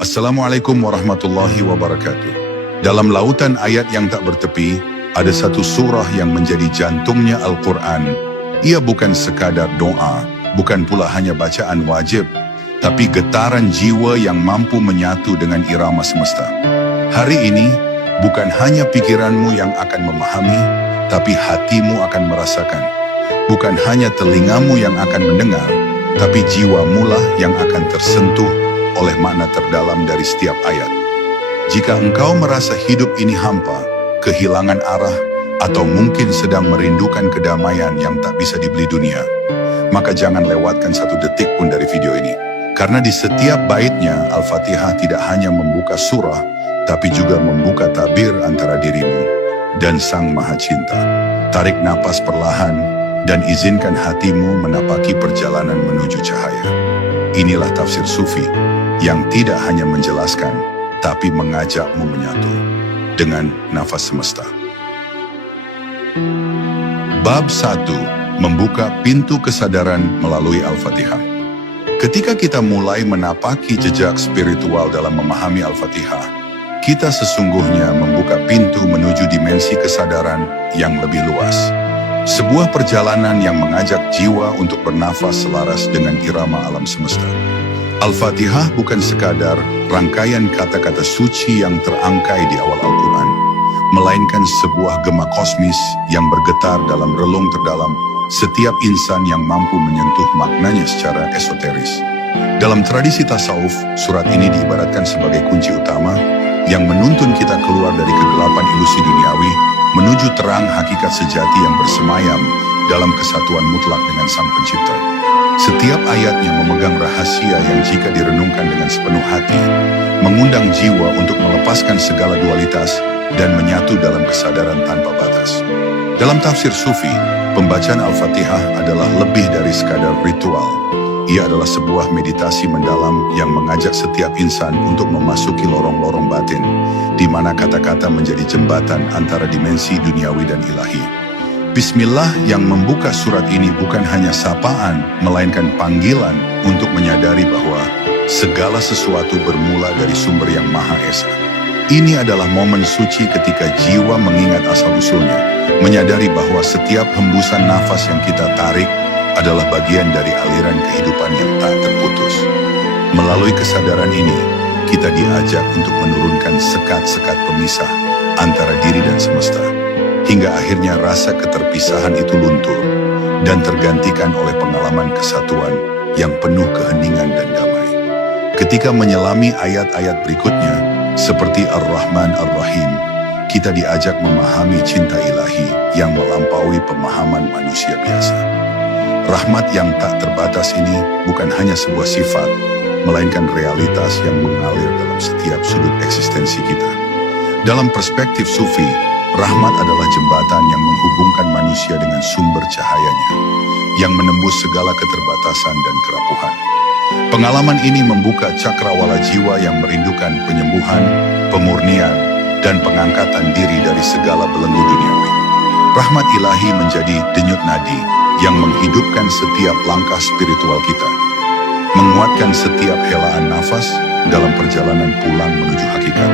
Assalamualaikum warahmatullahi wabarakatuh. Dalam lautan ayat yang tak bertepi, ada satu surah yang menjadi jantungnya Al-Quran. Ia bukan sekadar doa, bukan pula hanya bacaan wajib, tapi getaran jiwa yang mampu menyatu dengan irama semesta. Hari ini, bukan hanya pikiranmu yang akan memahami, tapi hatimu akan merasakan. Bukan hanya telingamu yang akan mendengar, tapi jiwamu lah yang akan tersentuh oleh makna terdalam dari setiap ayat. Jika engkau merasa hidup ini hampa, kehilangan arah, atau mungkin sedang merindukan kedamaian yang tak bisa dibeli dunia, maka jangan lewatkan satu detik pun dari video ini. Karena di setiap baitnya, Al-Fatihah tidak hanya membuka surah, tapi juga membuka tabir antara dirimu dan Sang Maha Cinta. Tarik napas perlahan dan izinkan hatimu menapaki perjalanan menuju cahaya. Inilah tafsir Sufi yang tidak hanya menjelaskan, tapi mengajakmu menyatu dengan nafas semesta. Bab 1. Membuka pintu kesadaran melalui Al-Fatihah. Ketika kita mulai menapaki jejak spiritual dalam memahami Al-Fatihah, kita sesungguhnya membuka pintu menuju dimensi kesadaran yang lebih luas. Sebuah perjalanan yang mengajak jiwa untuk bernafas selaras dengan irama alam semesta. Al-Fatihah bukan sekadar rangkaian kata-kata suci yang terangkai di awal Al-Quran, melainkan sebuah gema kosmis yang bergetar dalam relung terdalam setiap insan yang mampu menyentuh maknanya secara esoteris. Dalam tradisi tasawuf, surat ini diibaratkan sebagai kunci utama yang menuntun kita keluar dari kegelapan ilusi duniawi menuju terang hakikat sejati yang bersemayam dalam kesatuan mutlak dengan Sang Pencipta. Setiap ayatnya memegang rahasia yang jika direnungkan dengan sepenuh hati, mengundang jiwa untuk melepaskan segala dualitas dan menyatu dalam kesadaran tanpa batas. Dalam tafsir Sufi, pembacaan Al-Fatihah adalah lebih dari sekadar ritual. Ia adalah sebuah meditasi mendalam yang mengajak setiap insan untuk memasuki lorong-lorong batin, di mana kata-kata menjadi jembatan antara dimensi duniawi dan ilahi. Bismillah yang membuka surat ini bukan hanya sapaan, melainkan panggilan untuk menyadari bahwa segala sesuatu bermula dari sumber yang Maha Esa. Ini adalah momen suci ketika jiwa mengingat asal-usulnya, menyadari bahwa setiap hembusan nafas yang kita tarik adalah bagian dari aliran kehidupan yang tak terputus. Melalui kesadaran ini, kita diajak untuk menurunkan sekat-sekat pemisah antara diri dan semesta, hingga akhirnya rasa keterpisahan itu luntur dan tergantikan oleh pengalaman kesatuan yang penuh keheningan dan damai. Ketika menyelami ayat-ayat berikutnya, seperti Ar-Rahman Ar-Rahim, kita diajak memahami cinta ilahi yang melampaui pemahaman manusia biasa. Rahmat yang tak terbatas ini bukan hanya sebuah sifat, melainkan realitas yang mengalir dalam setiap sudut eksistensi kita. Dalam perspektif Sufi, rahmat adalah jembatan yang menghubungkan manusia dengan sumber cahayanya, yang menembus segala keterbatasan dan kerapuhan. Pengalaman ini membuka cakrawala jiwa yang merindukan penyembuhan, pemurnian, dan pengangkatan diri dari segala belenggu duniawi. Rahmat ilahi menjadi denyut nadi yang menghidupkan setiap langkah spiritual kita, menguatkan setiap helaan nafas dalam perjalanan pulang menuju hakikat.